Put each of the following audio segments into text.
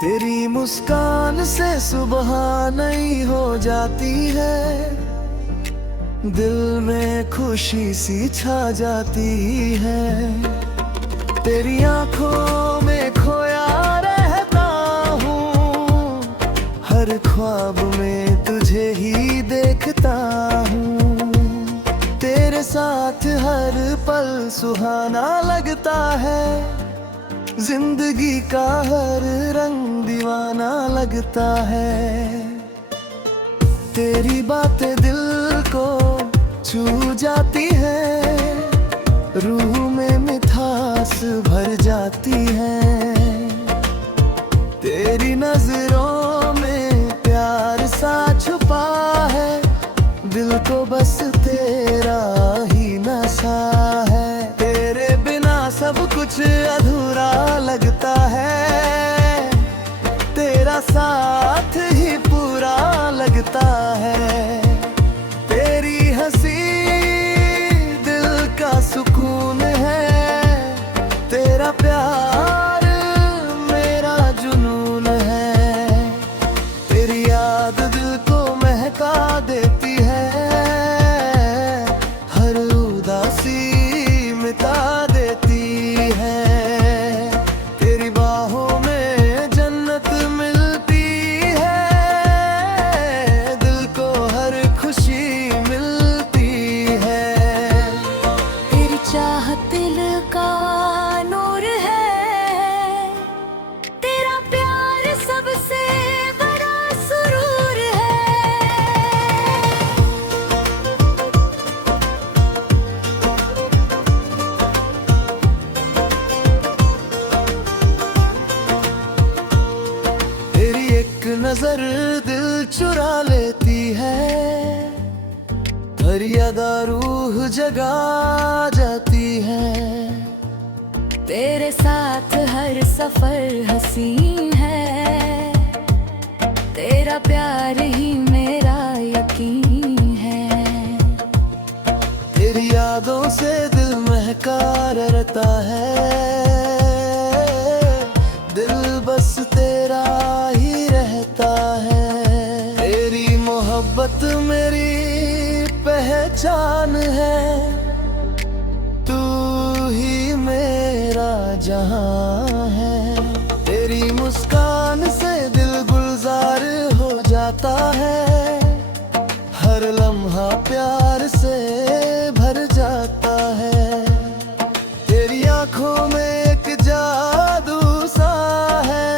तेरी मुस्कान से सुबह नई हो जाती है, दिल में खुशी सी छा जाती है। तेरी आंखों में खोया रहता हूँ, हर ख्वाब में तुझे ही देखता हूँ। तेरे साथ हर पल सुहाना लगता है, जिंदगी का हर रंग दीवाना लगता है। तेरी बातें दिल को छू जाती है, रूह में मिठास भर जाती है। तेरी नजरों में प्यार सा छुपा है, दिल को बस तेरा ही नशा है। तेरे बिना सब कुछ अधूरा लगता है, तेरा साथ ही पूरा लगता है। तेरी हंसी दिल का सुकून है, तेरा प्यार मेरा जुनून है। तेरी याद दिल को महका देती है, हर उदासी मिटा देती है। तेरी बाहों में जन्नत मिलती है, दिल को हर खुशी मिलती है। तेरी चाहत दिल का नूर है, तेरा प्यार सबसे बड़ा सुरूर है। तेरी एक नजर दिल चुरा लेती है, हर अदा रूह जगा जाती है। तेरे साथ हर सफर हसीन है, तेरा प्यार ही मेरा यकीन है। तेरी यादों से दिल महका रहता है, दिल बस तेरा ही रहता है। तेरी मोहब्बत मेरी पहचान है, तू ही मेरा जहां है। तेरी मुस्कान से दिल गुलजार हो जाता है, हर लम्हा प्यार से भर जाता है। तेरी आंखों में एक जादू सा है,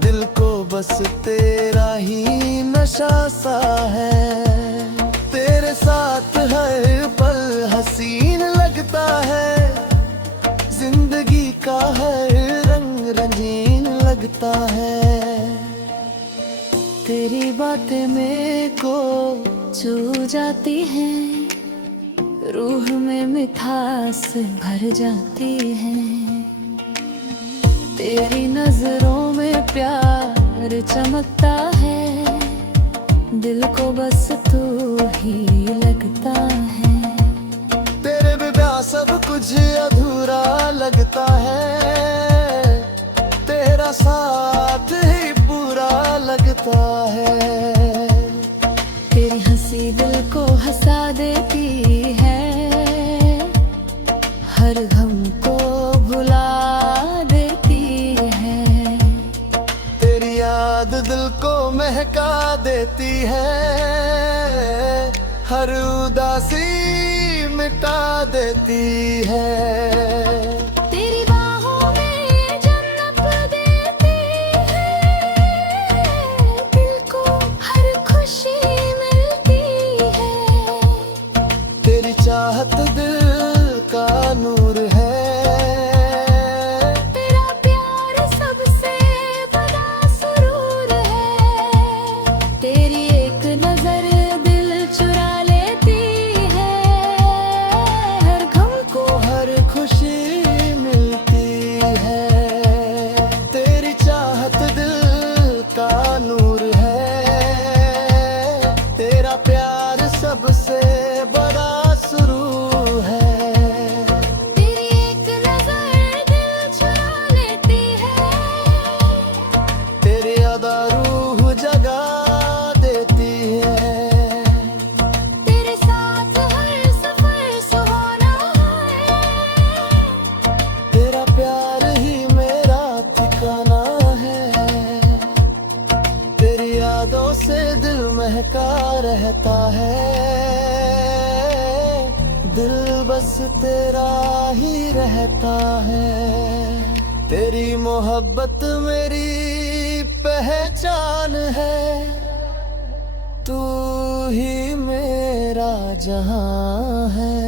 दिल को बस तेरा ही नशा सा है। तेरे साथ हर पल हसीन लगता है, जिंदगी का हर रंग रंगीन लगता है। तेरी बातें मेरे को छू जाती हैं, रूह में मिठास भर जाती है। तेरी नजरों में प्यार चमकता है, दिल को बस तू ही लगता है। तेरे बिना सब कुछ अधूरा लगता है, तेरा साथ ही पूरा लगता है। तेरी हंसी दिल को हंसा देती है, हर गम को भुला देती है। तेरी याद दिल को महका देती है, हर उदासी मिटा देती है। तेरी बाहों में जन्नत देती है, दिल को हर खुशी मिलती है। तेरी चाहत दिल का नूर है, तेरा प्यार सबसे बड़ा सुरूर है। तेरी एक नजर दिल चुरा लेती है, हर गम को हर खुशी तेरा ही रहता है। तेरी मोहब्बत मेरी पहचान है, तू ही मेरा जहां है।